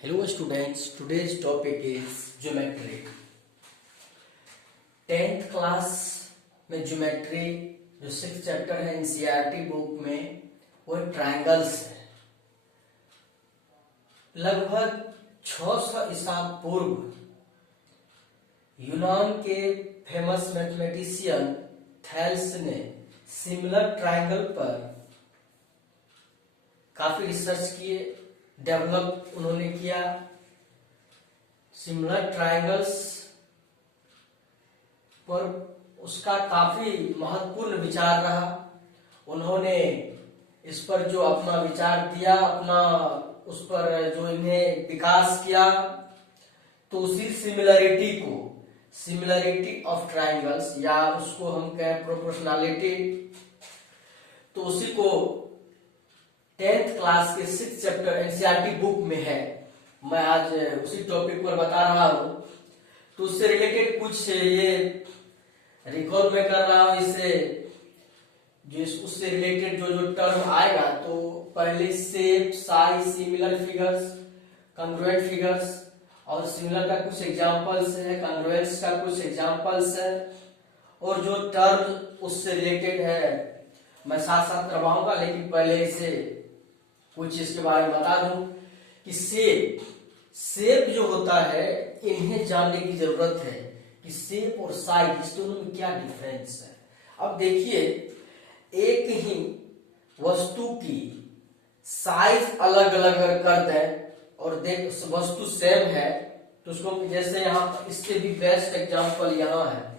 Hello students, today's topic is geometry. 10th class में geometry जो 6th chapter है NCERT book में वो ट्रायंगल्स है। लगभग 600 ईसा पूर्व यूनान के फेमस मैथमेटिशियन थैल्स ने सिमिलर ट्रायंगल पर काफी रिसर्च किए, डेवलप उन्होंने किया। सिमिलर ट्रायंगल्स पर उसका काफी महत्वपूर्ण विचार रहा। उन्होंने इस पर जो अपना विचार दिया, अपना उस पर जो इन्हें विकास किया, तो उसी सिमिलरिटी ऑफ ट्रायंगल्स या उसको हम कहें प्रोपोर्शनैलिटी, तो उसी को 10th क्लास के 6th चैप्टर एनसीईआरटी बुक में है। मैं आज उसी टॉपिक पर बता रहा हूं, तो उससे रिलेटेड कुछ ये रिकॉल में कर रहा हूं। इससे जो उससे रिलेटेड जो टर्म आएगा, तो पहले shape, size, similar figures, congruent figures और सिमिलर का कुछ एग्जांपल्स है, कॉन्ग्रुएंस का कुछ एग्जांपल्स है, और जो टर्म उससे रिलेटेड है मैं साथ साथ करवाऊंगा। लेकिन पहले इसे कुछ इसके बारे में बता दूं कि शेप जो होता है, इन्हें जानने की जरूरत है कि शेप और साइज इस दोनों में क्या डिफरेंस है। अब देखिए, एक ही वस्तु की साइज अलग अलग अगर कर दें और वस्तु सेम है, तो उसको जैसे यहाँ इससे भी बेस्ट एग्जांपल यहाँ है।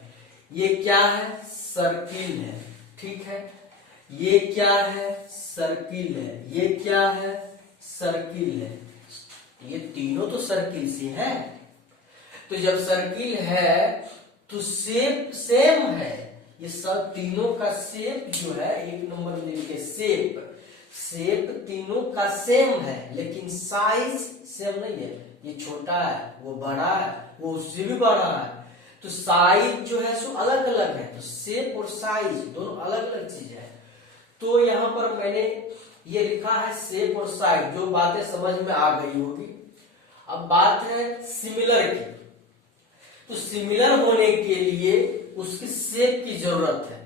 ये क्या है? सर्किल है, ठीक है। ये क्या है? सर्किल है। ये क्या है? सर्किल है। ये तीनों तो सर्किल से है। तो जब सर्किल है तो शेप सेम है। ये सब तीनों का शेप जो है, एक नंबर में लिखे शेप तीनों का सेम है, लेकिन साइज सेम नहीं है। ये छोटा है, वो बड़ा है, वो उससे भी बड़ा है। तो साइज जो है सो अलग अलग है। तो शेप और साइज दोनों अलग अलग चीज है। तो यहाँ पर मैंने ये लिखा है शेप और साइज, जो बातें समझ में आ गई होगी। अब बात है सिमिलर की। तो सिमिलर होने के लिए उसकी शेप की जरूरत है।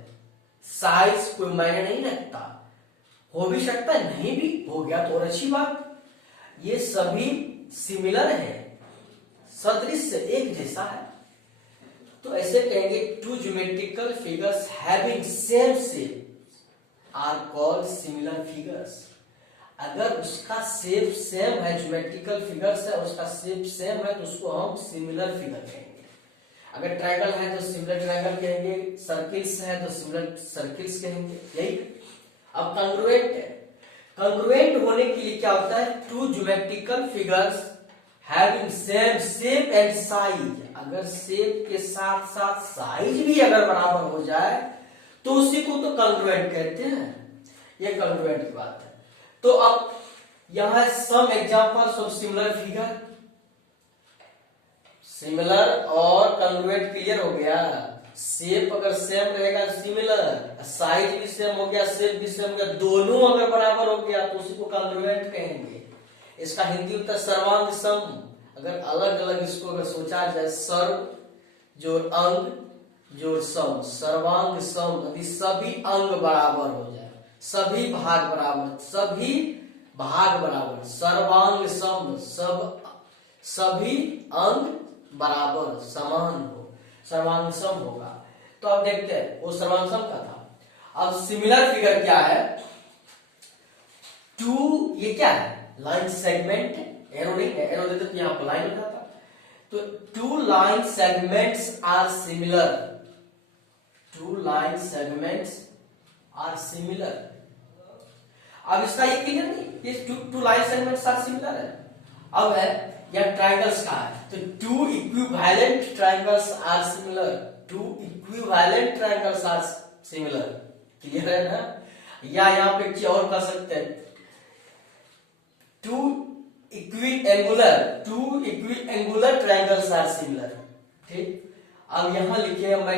साइज कोई मायने नहीं रखता, हो भी सकता है, नहीं भी हो गया तो और अच्छी बात। ये सभी सिमिलर है, सदृश एक जैसा है। तो ऐसे कहेंगे, two geometrical figures having same shape are called similar figures. अगर उसका शेप सेम है, ज्योमेट्रिकल फिगर्स है, उसका शेप सेम है, तो उसको हम सिमिलर फिगर कहेंगे। अगर ट्रायंगल है तो सिमिलर ट्रायंगल कहेंगे, सर्किल्स है तो सिमिलर सर्किल्स कहेंगे। यही। अब कॉन्ग्रुएंट है। कॉन्ग्रुएंट होने के लिए क्या होता है? Two geometrical figures having same shape and size. अगर शेप के साथ साथ साइज भी अगर बराबर हो जाए तो उसी को तो कॉन्ग्रुएंट कहते हैं। ये कॉन्ग्रुएंट की बात है। तो अब यहां some examples of similar figure. Similar और कॉन्ग्रुएंट क्लियर हो गया। शेप अगर सेम रहेगा सिमिलर, साइज भी सेम हो गया, शेप भी सेम हो गया, दोनों अगर बराबर हो गया तो उसी को कॉन्ग्रुएंट कहेंगे। इसका हिंदी उत्तर सर्वांग सम। अगर अलग अलग इसको अगर सोचा जाए, सर्व जोड़ अंग जोड़ सम, सर्वांग सम। यदि सभी अंग बराबर हो जाए, सभी भाग बराबर, सर्वांग सम, सभी अंग बराबर समान हो, सर्वांग सम होगा। तो अब देखते हैं, वो सर्वांग सम का था। अब सिमिलर फिगर क्या है? टू, ये क्या है? लाइन सेगमेंट, एरो नहीं है, एरो देते तो यहां पर लाइन होता था। तो two line segments are similar. Two line segments are similar. अब इसका ये क्लियर नहीं, ये two line segments are similar है। अब है या ट्रायंगल्स का है, तो two equivalent triangles are similar. Two equivalent triangles are similar. Clear है ना? या यहां पे एक चीज और कर सकते हैं, two equiangular triangles are similar. ठीक। अब यहां लिखे हम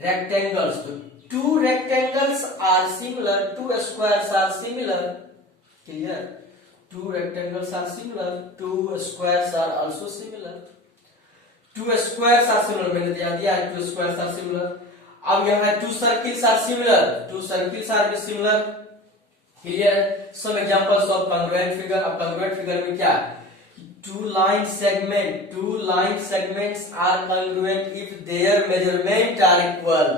रेक्टेंगल्स, तो two rectangles are similar, two squares are similar. Clear? two rectangles are similar, two squares are also similar. Two squares are similar, मैंने ध्यान दिया है, two squares are similar. अब यहाँ है two circles are similar, two circles are similar. Clear? Some examples of congruent figure. अब congruent figure में क्या? Two line segments are congruent if their measurement are equal.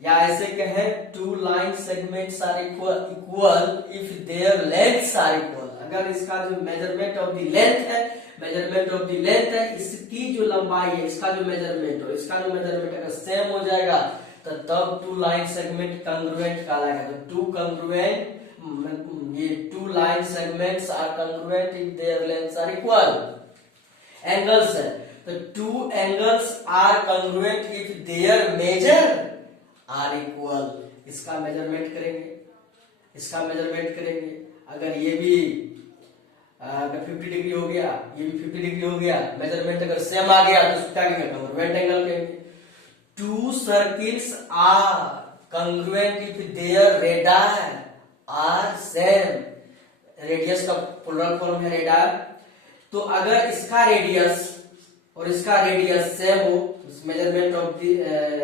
या ऐसे कहें two line segments are equal if their lengths are equal. अगर इसका जो measurement of the length है, इसकी जो लंबाई है, इसका जो measurement अगर सेम हो जाएगा तो तब two line segment congruent कहलाएगा. तो two line segments are congruent if their lengths are equal. Angles है तो two angles are congruent if their measure are equal. इसका मेजरमेंट करेंगे. अगर ये भी 50 डिग्री हो गया, ये भी 50 डिग्री हो गया, मेजरमेंट अगर सेम आ गया तो क्या कहेंगे? कॉन्ग्रुएंट एंगल कहेंगे. Two circles are congruent if their radii are same. Radius का प्लुरल फॉर्म है रेडार. तो अगर इसका रेडियस और इसका रेडियस सेम हो, measurement of the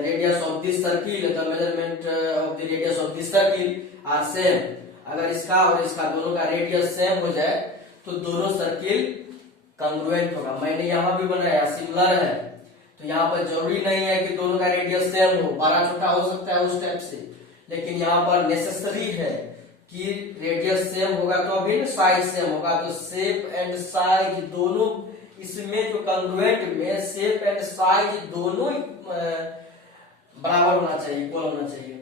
radius of this circle, the measurement of the radius of this circle are same. अगर इसका और इसका दोनों का रेडियस सेम हो जाए तो दोनों सर्किल कॉन्ग्रुएंट होगा. मैंने यहाँ भी बनाया सिमिलर है, तो यहाँ पर जरूरी नहीं है कि दोनों का रेडियस सेम हो, बड़ा छोटा हो सकता है उस टाइप से, लेकिन यहाँ पर नेसेसरी है कि रेडियस सेम होगा तो अभी साइज सेम होगा. तो शेप एंड साइज दोनों इसमें जो कॉन्ग्रुएंट में शेप एंड साइज दोनों बराबर होना चाहिए, इक्वल होना चाहिए.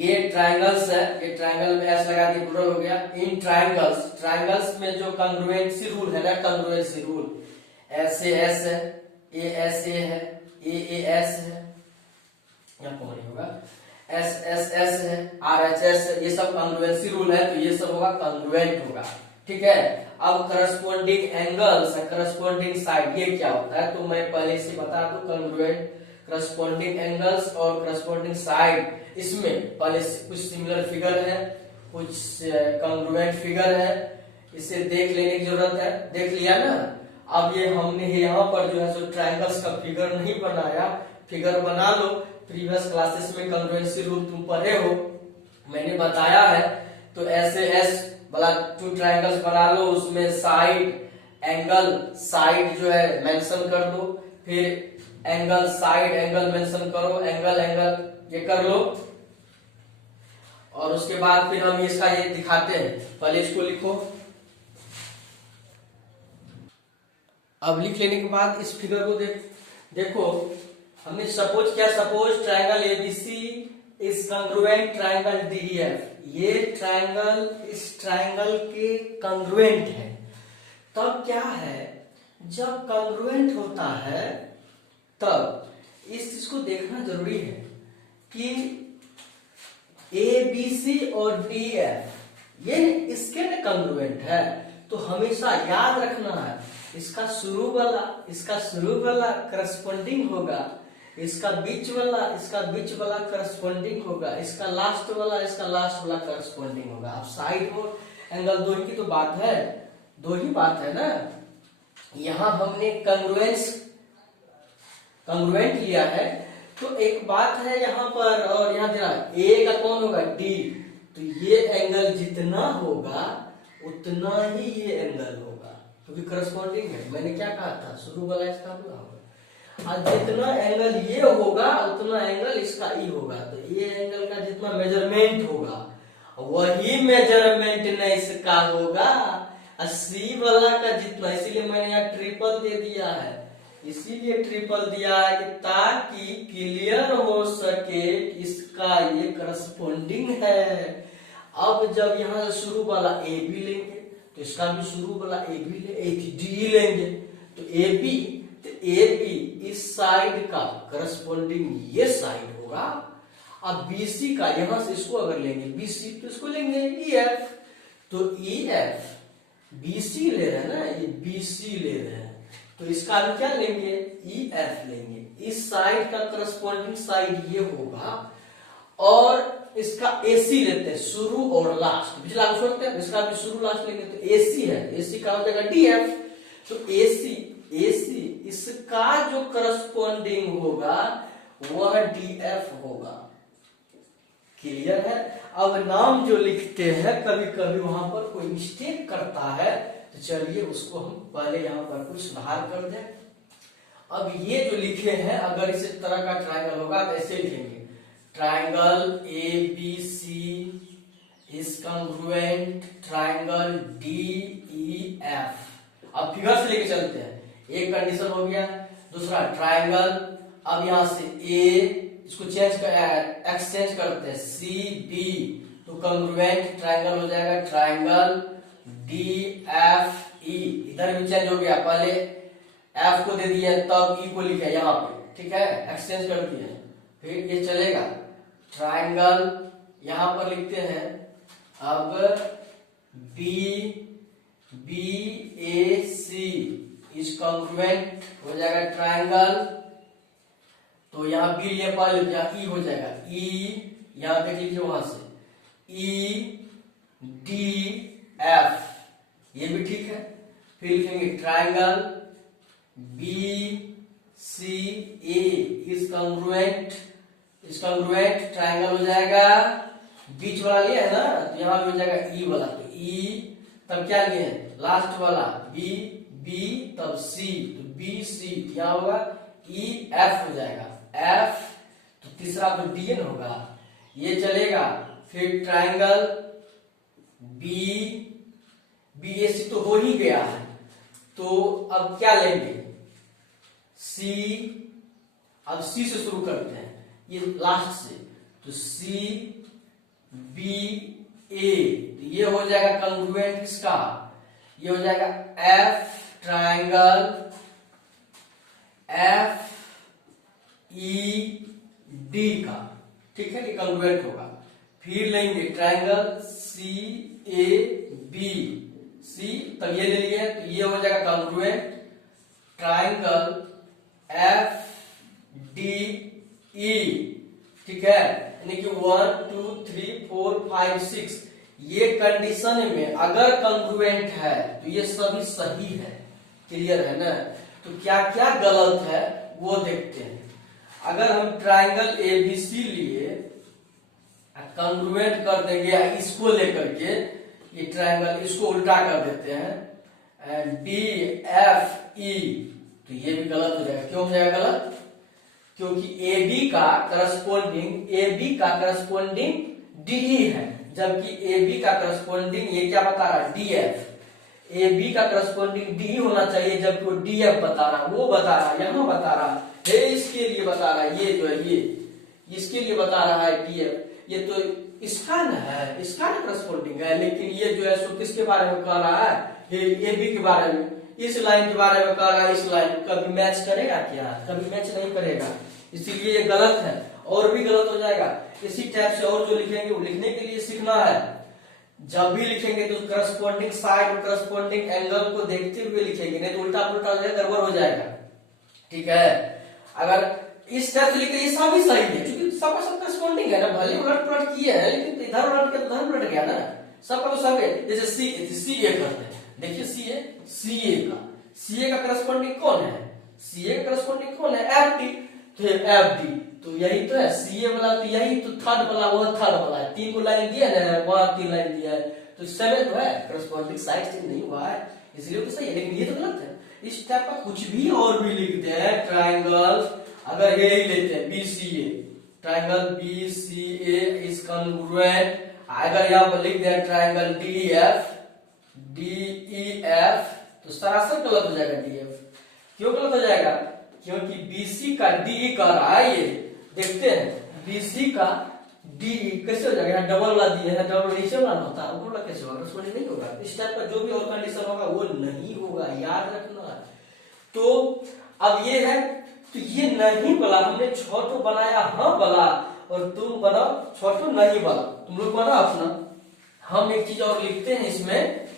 ये ट्रायंगल्स है, ये ट्रायंगल में एस लगा दिया, प्लुरल हो गया. इन ट्रायंगल्स में जो कॉन्ग्रुएंसी रूल है ना, congruency rule, S A S है, ए एस ए है, ए एस है, यहाँ पर नहीं होगा, एस एस एस है, आर एच एस है, ये सब कॉन्ग्रुएंसी रूल है, तो ये सब होगा कॉन्ग्रुएंट होगा. ठीक है. अब करस्पॉन्डिंग एंगल्स, करस्पॉन्डिंग साइड, ये क्या होता है? तो मैं पहले से बता दूं, कॉन्ग्रुएंट, करस्पॉन्डिंग एंगल्स और करस्पॉन्डिंग साइड, इसमें पहले कुछ सिमिलर फिगर है, कुछ कॉन्ग्रुएंट फिगर है, इसे देख लेने की जरूरत है. देख लिया ना. अब ये हमने यहाँ पर जो है सो ट्रायंगल्स का फिगर नहीं बनाया, फिगर बना लो. प्रीवियस क्लासेस में कॉन्ग्रुएंसी रूल तुम पढ़े हो, मैंने बताया है. तो ऐसे एस वाला टू ट्रायंगल्स बना लो, उसमें साइड एंगल साइड जो है मेंशन कर दो, फिर एंगल साइड एंगल मेंशन करो, एंगल ये कर लो, और उसके बाद फिर हम इसका ये दिखाते हैं. पहले इसको लिखो. अब लिख लेने के बाद इस फिगर को देखो. हमने suppose triangle ABC is congruent triangle DEF. ये ट्रायंगल इस ट्रायंगल के कॉन्ग्रुएंट है. तब क्या है, जब कॉन्ग्रुएंट होता है तब इस चीज को देखना जरूरी है कि ए बी सी और डी एफ ये इसके में कॉन्ग्रुएंट है. तो हमेशा याद रखना है, इसका शुरू वाला करस्पॉन्डिंग होगा, इसका बीच वाला करस्पॉन्डिंग होगा, इसका लास्ट वाला करस्पॉन्डिंग होगा. अब साइड और एंगल दो ही की तो बात है, दो ही बात है ना. यहां हमने कॉन्ग्रुएंट लिया है, तो एक बात है यहाँ पर, और यहाँ देना ए का कौन होगा? डी. तो ये एंगल जितना होगा उतना ही ये एंगल होगा, क्योंकि करस्पॉन्डिंग है. मैंने क्या कहा था, शुरू वाला इसका पूरा होगा, और जितना एंगल ये होगा उतना एंगल इसका ई होगा. तो ये एंगल का जितना मेजरमेंट होगा वही मेजरमेंट न इसका होगा, और सी वाला का जितना. इसीलिए मैंने यहाँ ट्रिपल दे दिया है, इसीलिए ट्रिपल दिया है कि ताकि क्लियर हो सके इसका ये करस्पॉन्डिंग है. अब जब यहाँ से शुरू वाला ए बी लेंगे तो इसका भी शुरू वाला ए बी डी लेंगे. तो ए बी इस साइड का करस्पॉन्डिंग ये साइड होगा. अब बीसी का यहां से इसको अगर लेंगे बीसी, तो इसको लेंगे ई एफ. तो ई एफ बीसी ले रहे हैं ना, ये बीसी ले रहे हैं, तो इसका भी क्या लेंगे? ई एफ लेंगे. इस साइड का करस्पॉन्डिंग साइड ये होगा, और इसका एसी लेते हैं, शुरू और लास्ट, पिछला को छोड़ते हैं, इसका भी शुरू लास्ट लेंगे तो एसी है, एसी का हो जाएगा डीएफ। तो एसी इसका जो करस्पॉन्डिंग होगा वह डीएफ होगा। क्लियर है? अब नाम जो लिखते हैं कभी कभी वहां पर कोई मिस्टेक करता है, तो चलिए उसको हम पहले यहाँ पर कुछ सुधार कर दें। अब ये जो लिखे हैं, अगर इस तरह का ट्रायंगल होगा तो ऐसे लिखेंगे, triangle A B C is congruent triangle D E F. अब फिगर से लेके चलते हैं, एक कंडीशन हो गया। दूसरा ट्रायंगल, अब यहां से ए इसको एक्सचेंज करते हैं, सी डी, तो कॉन्ग्रुएंट ट्रायंगल हो जाएगा ट्रायंगल डी एफ ई। इधर भी चेंज हो गया, पहले एफ को दे दिया तब ई को लिखा यहाँ पे, ठीक है, एक्सचेंज कर दिया। फिर ये चलेगा ट्रायंगल, यहां पर लिखते हैं अब B A C is congruent हो जाएगा ट्रायंगल, तो यहाँ बी लिए पहले ई हो जाएगा, ई यहाँ देख लीजिए वहां से ई डी एफ, ये भी ठीक है। फिर लिखेंगे triangle B C A is congruent triangle हो जाएगा, बीच वाला लिया है ना, तो यहाँ भी हो जाएगा ई वाला, तो ई तब क्या लिए लास्ट वाला बी बी तब सी, तो बी सी, यहाँ होगा ई एफ हो जाएगा, एफ तो तीसरा तो डी एन होगा, ये चलेगा। फिर ट्रायंगल बी ए सी तो हो ही गया है, तो अब क्या लेंगे सी, अब सी से शुरू करते हैं, ये लास्ट से, तो सी बी ए, तो ये हो जाएगा कॉन्ग्रुएंट किसका, ये हो जाएगा F triangle F E D का, ठीक है, ये कॉन्ग्रुएंट होगा। फिर लेंगे ट्रायंगल सी ए बी सी, तब ये ले लिए, तो ये हो जाएगा congruent triangle F D E, ठीक है, यानी कि 1 2 3 4 5 6, ये कंडीशन में अगर कॉन्ग्रुएंट है तो ये सभी सही है। क्लियर है ना? तो क्या क्या गलत है वो देखते हैं। अगर हम ट्रायंगल एबीसी लिए कॉन्ग्रुएंट कर देंगे इसको लेकर के, ये ट्रायंगल इसको उल्टा कर देते हैं डी एफ ई, तो ये भी गलत हो जाएगा। क्यों हो जाएगा गलत? क्योंकि AB का करस्पॉन्डिंग DE है, जबकि AB का करस्पॉन्डिंग ये क्या बता रहा है DF। AB का करस्पॉन्डिंग DE होना चाहिए, जबकि वो DF बता रहा, वो बता रहा, यहाँ बता रहा है, इसके लिए बता रहा है, ये जो है ये इसके लिए बता रहा है DF, ये तो इसका न है, इसका न करस्पॉन्डिंग है, लेकिन ये जो है सो किसके बारे में कह रहा है, ये AB के बारे में, इस लाइन के बारे में कह रहा है, इस लाइन कभी मैच करेगा क्या? कभी मैच नहीं करेगा, इसीलिए ये गलत है। और भी गलत हो जाएगा इसी टाइप से। और जो लिखेंगे वो लिखने के लिए सीखना है, जब भी लिखेंगे तो करस्पॉन्डिंग साइड और करस्पॉन्डिंग एंगल को देखते हुए लिखेंगे, नहीं तो उल्टा पुल्टा हो जाएगा, गड़बड़ हो जाएगा। ठीक है, अगर इस टाइप से लिखे ये सभी सही है, क्योंकि सबका सब करस्पॉन्डिंग है ना, भले उलट पुलट किए हैं लेकिन इधर उलट के उधर उलट गया ना, सबका तो सब है। जैसे सी ए करते हैं, देखिए सीए का करस्पॉन्डिंग कौन है? सीए का करस्पॉन्डिंग कौन है? एफडी, तो एफ डी, तो यही तो है सीए वाला, तो यही तो थर्ड वाला, वो थर्ड वाला है, 3 को लाइन दिया है, वहां 3 लाइन दिया है, तो 7 तो है, करस्पॉन्डिंग साइड चेंज नहीं हुआ है, इसलिए तो सही है। लेकिन ये तो गलत है। इस टाइप का कुछ भी और भी लिखते हैं ट्रायंगल, अगर ये ही लेते हैं BCA, triangle BCA is congruent, अगर यहाँ पर लिख दिया ट्रायंगल डीएफ तो सरासर गलत हो जाएगा डीएफ। क्यों गलत हो जाएगा? क्योंकि बीसी का डी कर रहा है, ये देखते हैं बीसी का डी कैसे हो जाएगा, डबल वाला दिया है, डबल नीचे वाला होता है, ऊपर वाला कैसे होगा? करस्पॉन्डिंग नहीं होगा। इस टाइप का जो भी और कंडीशन होगा वो नहीं होगा, याद रखना। तो अब ये है, तो ये नहीं बोला हमने, छोटो बनाया हाँ बोला, और तुम बनाओ छोटो नहीं बोला, तुम लोग बनाओ अपना। हम एक चीज और लिखते हैं इसमें,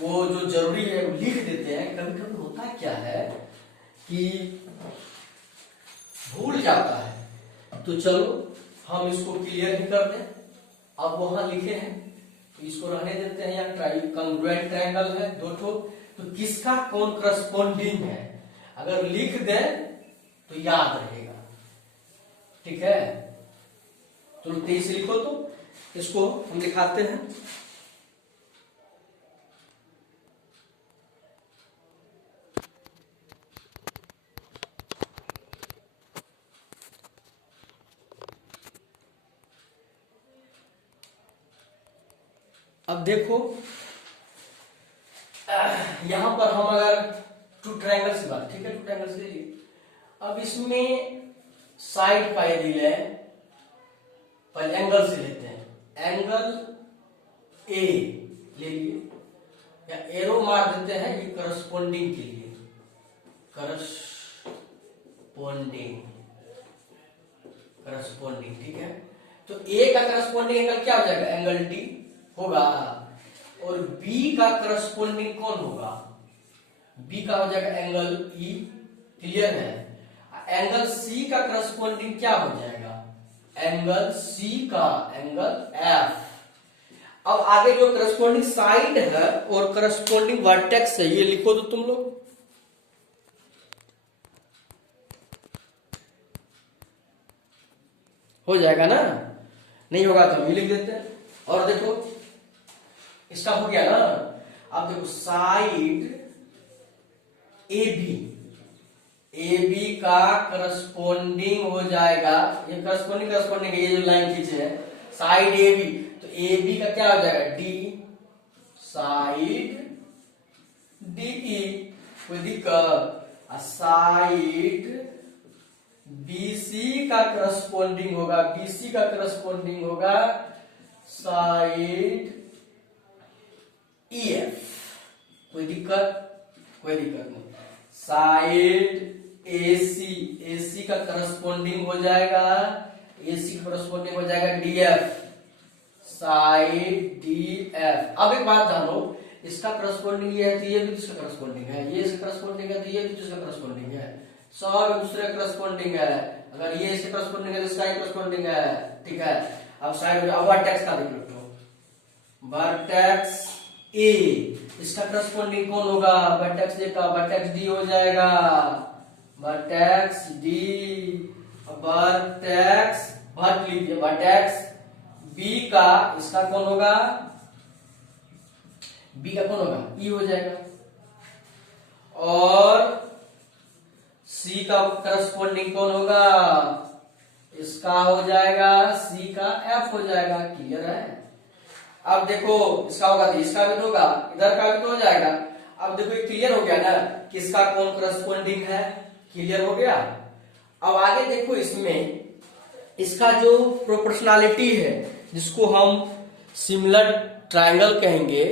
वो जो जरूरी है वो लिख देते हैं। कभी कभी होता क्या है कि भूल जाता है, तो चलो हम इसको क्लियर ही कर दें। अब वहां लिखे हैं तो इसको रहने देते हैं, यहाँ कंग्रुएंट ट्रायंगल है दो ठो, तो किसका कौन करस्पॉन्डिंग है अगर लिख दे तो याद रहेगा। ठीक है, तो तेईस लिखो, तो इसको हम दिखाते हैं। अब देखो यहां पर हम अगर टू ट्रायंगल से बात, ठीक है, टू ट्रायंगल से लिए, अब इसमें साइड का यदि ले, पहले एंगल से लेते हैं, एंगल ए ले लिए या एरो मार देते हैं, ये करस्पॉन्डिंग के लिए, करस्पॉन्डिंग, ठीक है। तो ए का करस्पॉन्डिंग एंगल क्या हो जाएगा, एंगल डी होगा, और बी का करस्पॉन्डिंग कौन होगा, बी का हो जाएगा एंगल ई, क्लियर है। एंगल सी का करस्पॉन्डिंग क्या हो जाएगा, एंगल सी का एंगल एफ। अब आगे जो करस्पॉन्डिंग साइड है और करस्पॉन्डिंग वर्टेक्स है, ये लिखो तो तुम लोग, हो जाएगा ना, नहीं होगा तो हम ये लिख देते हैं। और देखो इसका हो गया ना, अब देखो साइड ए बी का करस्पॉन्डिंग हो जाएगा, ये करस्पॉन्डिंग ये जो लाइन खींचे है साइड ए बी, तो ए बी का क्या हो जाएगा, डी साइड डी ई, कोई दिक्कत। साइड बीसी का करस्पॉन्डिंग होगा, बीसी का करस्पॉन्डिंग होगा साइड ईएफ, कोई दिक्कत नहीं। साइड एसी का करस्पॉन्डिंग हो जाएगा, एसी का करस्पॉन्डिंग हो जाएगा डीएफ, साइड डीएफ। अब एक बात जानो, इसका करस्पॉन्डिंग ये है तो ये भी इसका करस्पॉन्डिंग है, ये इसका करस्पॉन्डिंग है तो ये भी इसका करस्पॉन्डिंग है, सब एक दूसरे का करस्पॉन्डिंग है। अगर ये इसका करस्पॉन्डिंग है तो इसका करस्पॉन्डिंग है, ठीक है। अब साइड अब वर्टेक्स का देख लो, वर्टेक्स ए, इसका करस्पॉन्डिंग कौन होगा, वर्टेक्स ए का, वर्टेक्स डी हो जाएगा, वर्टेक्स डी। वर्टेक्स भट लीजिए, वर्टेक्स बी का, इसका कौन होगा, बी का कौन होगा, ई हो जाएगा। और सी का करस्पॉन्डिंग कौन होगा, इसका हो जाएगा, सी का एफ हो जाएगा, क्लियर है। अब देखो इसका होगा तो इसका भी होगा, इधर का भी तो हो जाएगा। अब देखो ये क्लियर हो गया ना, किसका कौन करस्पॉन्डिंग है, क्लियर हो गया। अब आगे देखो इसमें इसका जो प्रोपोर्शनैलिटी है, जिसको हम सिमिलर ट्रायंगल कहेंगे,